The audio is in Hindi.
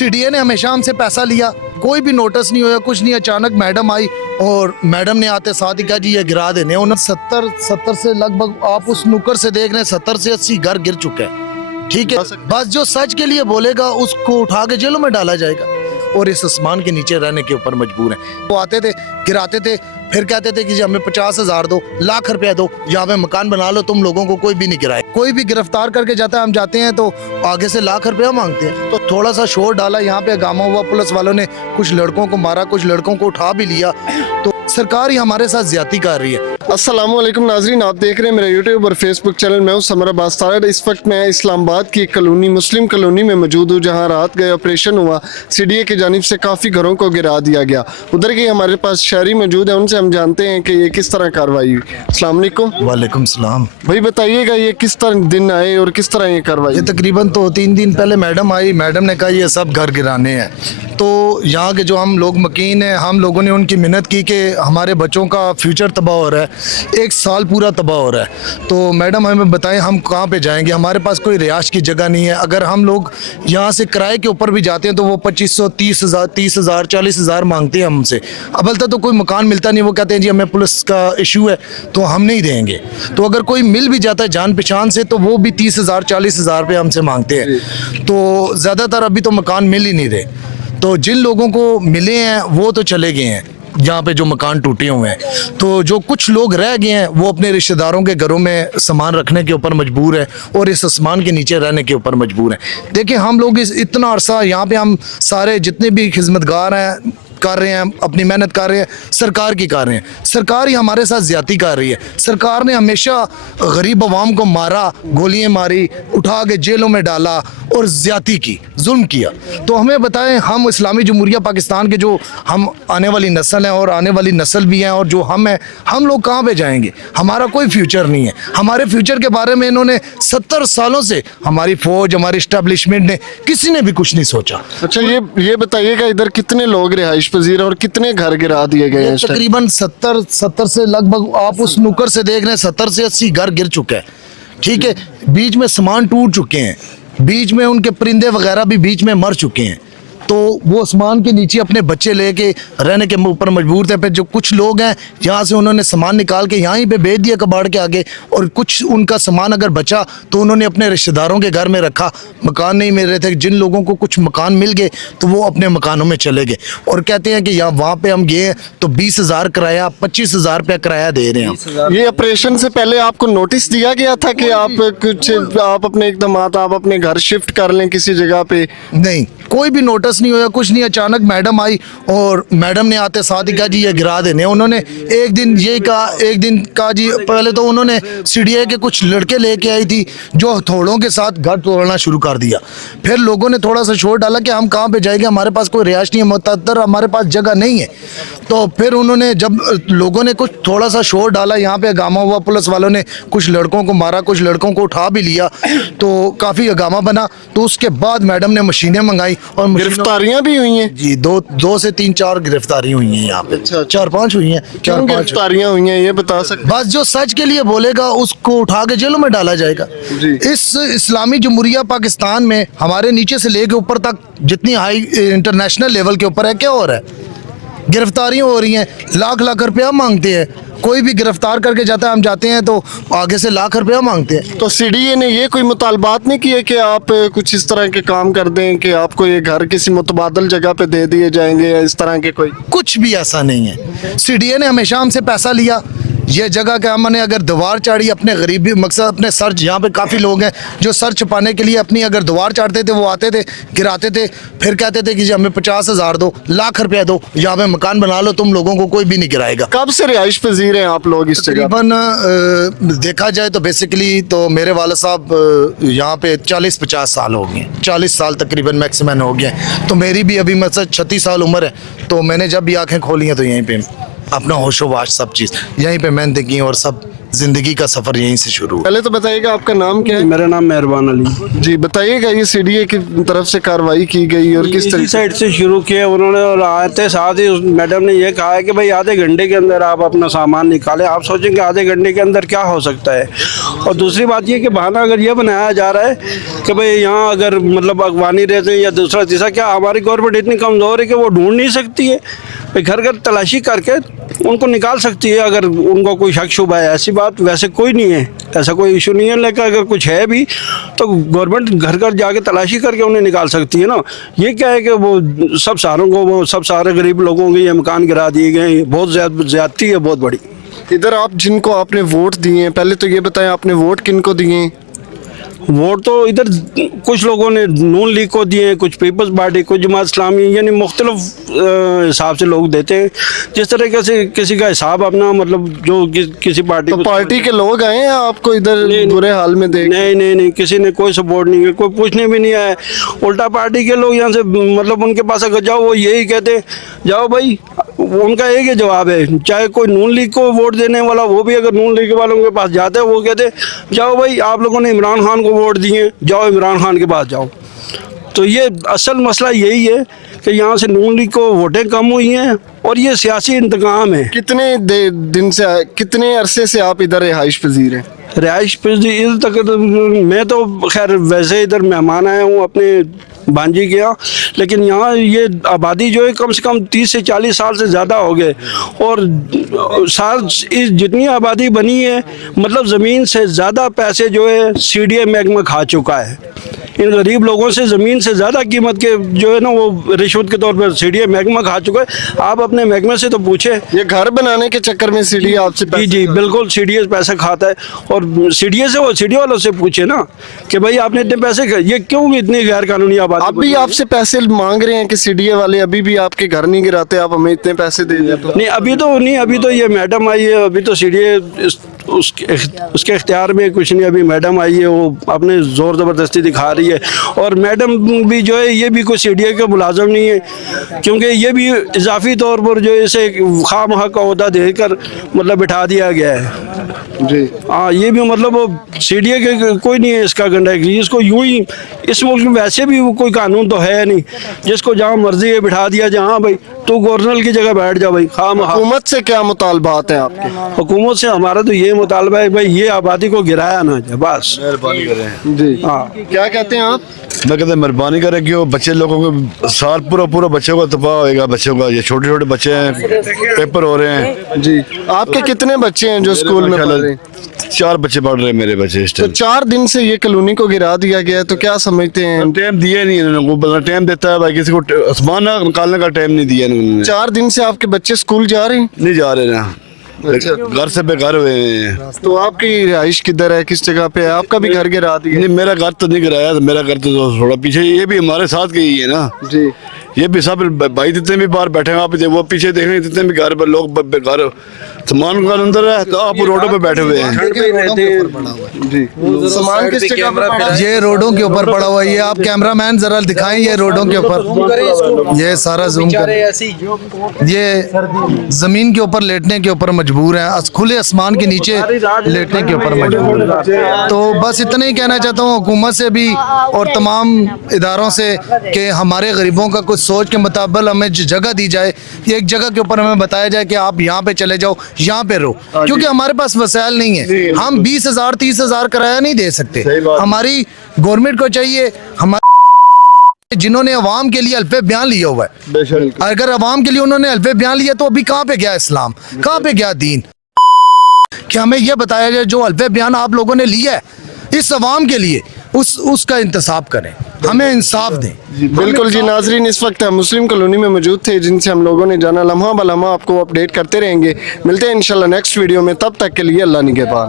सीडीए ने हमेशा हमसे पैसा लिया, कोई भी नोटिस नहीं हुआ, कुछ नहीं। अचानक मैडम आई और मैडम ने आते साथ ही कहा जी ये गिरा देने। उन्होंने 70 से लगभग आप उस नुक्कड़ से देख रहे हैं 70 से 80 घर गिर चुके हैं। ठीक है, बस जो सच के लिए बोलेगा उसको उठा के जेलों में डाला जाएगा और इस आसमान के नीचे रहने के ऊपर मजबूर हैं। वो आते थे, गिराते थे, फिर कहते थे कि जी हमें 50,000 दो, लाख रुपया दो, या हमें मकान बना लो, तुम लोगों को कोई भी नहीं गिराए। कोई भी गिरफ्तार करके जाता है, हम जाते हैं तो आगे से लाख रुपया मांगते हैं। तो थोड़ा सा शोर डाला, यहाँ पे गामा हुआ, पुलिस वालों ने कुछ लड़कों को मारा, कुछ लड़कों को उठा भी लिया। तो सरकार ही हमारे साथ ज्यादती कर रही है। अस्सलाम वालेकुम नाजरीन, आप देख रहे हैं मेरा यूट्यूब और फेसबुक चैनल। मैं हूं समर अब्बास तारड़। इस वक्त मैं इस्लामाबाद की कॉलोनी, मुस्लिम कॉलोनी में मौजूद हूं, जहां रात गए ऑपरेशन हुआ। सीडीए की जानिब से काफ़ी घरों को गिरा दिया गया। उधर की हमारे पास शहरी मौजूद है, उनसे हम जानते हैं कि ये किस तरह कार्रवाई हुई। अस्सलाम वालेकुम। वालेकुम सलाम। भाई बताइएगा ये किस तरह दिन आए और किस तरह ये कार्रवाई? ये तकरीबन तो 3 दिन पहले मैडम आई, मैडम ने कहा ये सब घर गिराने हैं। तो यहाँ के जो हम लोग मकीन हैं, हम लोगों ने उनकी मिन्नत की कि हमारे बच्चों का फ्यूचर तबाह हो रहा है, 1 साल पूरा तबाह हो रहा है। तो मैडम हमें बताएं हम कहाँ पे जाएंगे, हमारे पास कोई रिहाइश की जगह नहीं है। अगर हम लोग यहाँ से किराए के ऊपर भी जाते हैं तो वो 2500, 30,000, 40,000 मांगते हैं हमसे। अबलता तो कोई मकान मिलता नहीं, वो कहते हैं जी हमें पुलिस का इशू है तो हम नहीं देंगे। तो अगर कोई मिल भी जाता है जान पहचान से तो वो भी 30,000, 40,000 रुपये हमसे मांगते हैं। तो ज़्यादातर अभी तो मकान मिल ही नहीं रहे। तो जिन लोगों को मिले हैं वो तो चले गए हैं, यहाँ पे जो मकान टूटे हुए हैं। तो जो कुछ लोग रह गए हैं वो अपने रिश्तेदारों के घरों में सामान रखने के ऊपर मजबूर है और इस आसमान के नीचे रहने के ऊपर मजबूर हैं। देखिए हम लोग इतना अरसा यहाँ पे हम सारे जितने भी खिदमतगार हैं कर रहे हैं, अपनी मेहनत कर रहे हैं, सरकार की कर रहे हैं। सरकार ही हमारे साथ ज्यादती कर रही है। सरकार ने हमेशा गरीब अवाम को मारा, गोलियां मारी, उठा के जेलों में डाला और ज्यादती की, जुल्म किया। तो हमें बताएं, हम इस्लामी जमहूरिया पाकिस्तान के जो हम आने वाली नस्ल हैं और आने वाली नस्ल भी हैं और जो हम हैं, हम लोग कहाँ पे जाएंगे? हमारा कोई फ्यूचर नहीं है। हमारे फ्यूचर के बारे में इन्होंने 70 सालों से हमारी फौज, हमारी इस्टेब्लिशमेंट ने, किसी ने भी कुछ नहीं सोचा। अच्छा ये बताइएगा इधर कितने लोग रिहाइश पजीर और कितने घर गिरा दिए गए हैं? तकरीबन 70 से लगभग आप उस नुक्कड़ से देख रहे हैं 70 से 80 घर गिर चुके हैं। ठीक है, बीच में सामान टूट चुके हैं, बीच में उनके परिंदे वगैरह भी बीच में मर चुके हैं। तो वो आसमान के नीचे अपने बच्चे लेके रहने के ऊपर मजबूर थे। फिर जो कुछ लोग हैं यहाँ से उन्होंने सामान निकाल के यहीं पे बेच दिया कबाड़ के आगे, और कुछ उनका सामान अगर बचा तो उन्होंने अपने रिश्तेदारों के घर में रखा। मकान नहीं मिल रहे थे, जिन लोगों को कुछ मकान मिल गए तो वो अपने मकानों में चले गए और कहते हैं कि यहाँ वहाँ पे हम गए तो 20,000 किराया, 25,000 रुपया किराया दे रहे हैं। ये ऑपरेशन से पहले आपको नोटिस दिया गया था कि आप अपने इकदाम, आप अपने घर शिफ्ट कर लें किसी जगह पे? नहीं, कोई भी नोटिस नहीं हुआ, कुछ नहीं। अचानक मैडम आई और मैडम ने आते साथ ही कहा जी ये गिरा देने। उन्होंने एक दिन ये कहा, एक दिन कहा जी, पहले तो उन्होंने सीडीए के कुछ लड़के लेके आई थी जो हथौड़ों के साथ घर तोड़ना शुरू कर दिया। फिर लोगों ने थोड़ा सा शोर डाला कि हम कहाँ पे जाएंगे, हमारे पास कोई रिहाइश नहीं है, मुतअद्दर हमारे पास जगह नहीं है। तो फिर उन्होंने, जब लोगों ने कुछ थोड़ा सा शोर डाला, यहाँ पे हंगामा हुआ, पुलिस वालों ने कुछ लड़कों को मारा, कुछ लड़कों को उठा भी लिया, तो काफ़ी हंगामा बना। तो उसके बाद मैडम ने मशीनें मंगाई और गिरफ्तारियां भी हुई हैं जी। 2 से 3-4 गिरफ्तारी हुई हैं यहाँ पे। 4-5 हुई हैं। 4-5 गिरफ्तारियां हुई हैं, ये बता सकते? बस जो सच के लिए बोलेगा उसको उठा के जेलों में डाला जाएगा। इस इस्लामी जमहूरिया पाकिस्तान में हमारे नीचे से लेके ऊपर तक जितनी हाई इंटरनेशनल लेवल के ऊपर है, क्या हो रहा है? गिरफ्तारियां हो रही हैं, लाख लाख रुपया मांगते हैं। कोई भी गिरफ्तार करके जाता है, हम जाते हैं तो आगे से लाख रुपया मांगते हैं। तो सीडीए ने ये कोई मुतालबात नहीं किए कि आप कुछ इस तरह के काम कर दें कि आपको ये घर किसी मुतबादल जगह पे दे दिए जाएंगे या इस तरह के? कोई कुछ भी ऐसा नहीं है। सीडीए ने हमेशा हमसे पैसा लिया। ये जगह का हमने अगर दीवार चाड़ी, अपने गरीबी मकसद अपने सर, यहाँ पे काफ़ी लोग हैं जो सर छुपाने के लिए अपनी अगर दीवार चाड़ते थे, वो आते थे, गिराते थे, फिर कहते थे कि जी हमें 50,000 दो, लाख रुपया दो, या हमें मकान बना लो, तुम लोगों को कोई भी नहीं गिराएगा। कब से रिहाइश पजीर हैं आप लोग इस जगह? तकरीबन देखा जाए तो बेसिकली तो मेरे वाले साहब यहाँ पे 40-50 साल हो गए, 40 साल तकरीबन मैक्सिमम हो गए। तो मेरी भी अभी मतलब 36 साल उम्र है। तो मैंने जब भी आँखें खोली हैं तो यहीं पे अपना होशो वाश सब चीज़ यहीं पे मैंने देखी और सब ज़िंदगी का सफ़र यहीं से शुरू हुआ। पहले तो बताइएगा आपका नाम क्या है? मेरा नाम मेहरबान अली। जी बताइएगा, ये सीडीए की तरफ से कार्रवाई की गई और किस इसी तरीके साइड से शुरू किया उन्होंने, और आते साथ ही उस मैडम ने ये कहा है कि भाई आधे घंटे के अंदर आप अपना सामान निकालें। आप सोचेंगे आधे घंटे के अंदर क्या हो सकता है। और दूसरी बात ये कि बहाना अगर ये बनाया जा रहा है कि भाई यहाँ अगर मतलब अगवानी रहते हैं या दूसरा तीसरा, क्या हमारी गवर्नमेंट इतनी कमज़ोर है कि वो ढूंढ नहीं सकती है? भाई घर घर तलाशी करके उनको निकाल सकती है अगर उनको कोई शक शुबा है। ऐसी बात वैसे कोई नहीं है, ऐसा कोई इशू नहीं है, लेकिन अगर कुछ है भी तो गवर्नमेंट घर घर जाके तलाशी करके उन्हें निकाल सकती है ना। ये क्या है कि वो सब सारे गरीब लोगों के ये मकान गिरा दिए गए हैं। बहुत ज़्यादती है, बहुत बड़ी। इधर आप जिनको आपने वोट दिए हैं, पहले तो ये बताएं आपने वोट किनको दिए हैं? वोट तो इधर कुछ लोगों ने नून लीग को दिए हैं, कुछ पीपल्स पार्टी, कुछ जमात इस्लामी, यानी मुख्तलिफ हिसाब से लोग देते हैं। जिस तरीके से किसी का हिसाब अपना मतलब जो किसी पार्टी तो पार्टी के लोग आए हैं आपको इधर बुरे हाल में देख? नहीं, किसी ने कोई सपोर्ट नहीं किया, कोई पूछने भी नहीं आया। उल्टा पार्टी के लोग यहाँ से मतलब उनके पास अगर जाओ वो यही कहते जाओ भाई, उनका एक ही जवाब है। चाहे कोई नून लीग को वोट देने वाला वो भी अगर नून लीग वालों के पास जाते हैं वो कहते जाओ भाई आप लोगों ने इमरान खान को वोट दिए, जाओ इमरान खान के पास जाओ। तो ये असल मसला यही है कि यहाँ से नून लीग को वोटें कम हुई हैं और ये सियासी इंतकाम है। कितने अरसे से आप इधर रिहाइश पजीर हैं? रिहाइश इधर तक मैं तो खैर वैसे इधर मेहमान आया हूँ अपने भांजी के यहाँ, लेकिन यहाँ ये आबादी जो है कम से कम 30 से 40 साल से ज़्यादा हो गए। और इस जितनी आबादी बनी है मतलब ज़मीन से ज़्यादा पैसे जो है सीडीए महकमा खा चुका है। इन गरीब लोगों से ज़मीन से ज़्यादा कीमत के जो है ना वो रिश्वत के तौर पर सीडीए महकमा खा चुका है। आप अपने महकमे से तो पूछे, ये घर बनाने के चक्कर में सीडीए आपसे जी बिल्कुल सीडीए पैसा खाता है। और सीडीए से वो सीडीए वालों से पूछे ना कि भाई आपने इतने पैसे ये क्यों इतनी गैर कानूनी आबादी अभी आपसे पैसे मांग रहे हैं कि सीडीए वाले अभी भी आपके घर नहीं गिराते, आप हमें इतने पैसे दे देते? नहीं अभी तो ये मैडम आई है, अभी तो सीडीए उसके इख्तियार में कुछ नहीं। अभी मैडम आई है वो अपने ज़ोर ज़बरदस्ती दिखा रही है। और मैडम भी जो है ये भी कोई सीडीए का मुलाजम नहीं है, क्योंकि ये भी इजाफी तौर पर जो है इसे खामखा का ओहदा देकर मतलब बिठा दिया गया है जी। हाँ, ये भी मतलब वो सीडीए के कोई नहीं है इसका कंडक्ट। इसको यूं ही इस मुल्क में वैसे भी कोई कानून तो है नहीं, जिसको जहाँ मर्जी है बिठा दिया जहाँ भाई तो गवर्नर की जगह बैठ जा भाई। हुकूमत से क्या मुतालबात हैं आपके? हुकूमत से हमारा तो ये मुतालबा है भाई ये आबादी को गिराया ना जाए बस। मेहरबानी करें जी हाँ, क्या कहते हैं आप? मैं कहता मेहरबानी करें कि वो बच्चे लोगों को साल पूरा बच्चों का तबाह होएगा। बच्चों का ये छोटे छोटे बच्चे हैं, पेपर हो रहे हैं। जी आपके कितने बच्चे हैं जो स्कूल में पढ़ रहे हैं? 4 बच्चे पढ़ रहे हैं मेरे बच्चे इस तो टाइम। 4 दिन से ये कॉलोनी को गिरा दिया गया है, तो क्या समझते हैं? टाइम दिया नहीं इन्होंने, वो टाइम देता है भाई किसी को आसमान निकालने का टाइम नहीं दिया इन्होंने। 4 दिन से आपके बच्चे स्कूल जा रहे हैं? नहीं जा रहे ना, अच्छा। घर से बेघर हुए हैं। तो आपकी रिहाइश किधर है, किस जगह पे है? आपका भी घर गिरा दिया? नहीं मेरा घर तो नहीं गिराया, मेरा घर तो थोड़ा पीछे, ये भी हमारे साथ गई है ना जी। ये भी सब भाई जितने भी बाहर बैठे हैं आप वो पीछे देख रहे हैं जितने भी घर पर लोग घर सामान का अंदर है तो आप रोडों पे बैठे हुए हैं। जी सामान किस जगह पे पड़ा है? ये रोडों के ऊपर पड़ा हुआ है। ये आप कैमरामैन जरा दिखाएं, ये रोडों के ऊपर, ये सारा जूम कर, ये जमीन के ऊपर लेटने के ऊपर मजबूर हैं, खुले आसमान के नीचे लेटने के ऊपर मजबूर हैं। तो बस इतना ही कहना चाहता हूँ हुकूमत से भी और तमाम इदारों से कि हमारे गरीबों का कुछ सोच के मुताबिक हमें जगह दी जाए, एक जगह के ऊपर हमें बताया जाए कि आप यहाँ पे चले जाओ, यहाँ पे रहो, क्योंकि हमारे पास वसाइल नहीं है। हम 20,000 30,000 किराया नहीं दे सकते। हमारी गवर्नमेंट को चाहिए, हमारे जिन्होंने अवाम के लिए अल्फे बयान लिया हुआ है, अगर अवाम के लिए उन्होंने अल्फे बयान लिया तो अभी कहाँ पे गया इस्लाम, कहाँ पे गया दीन? कि हमें यह बताया जाए जो अल्फे बयान आप लोगों ने लिया है इस अवाम के लिए उसका इंतसाब करें, हमें इंसाफ दें। बिल्कुल जी नाजरीन, इस वक्त हम मुस्लिम कॉलोनी में मौजूद थे जिनसे हम लोगों ने जाना। लम्हा ब लम्हा आपको अपडेट करते रहेंगे। मिलते हैं इंशाल्लाह नेक्स्ट वीडियो में, तब तक के लिए अल्लाह निगहबान।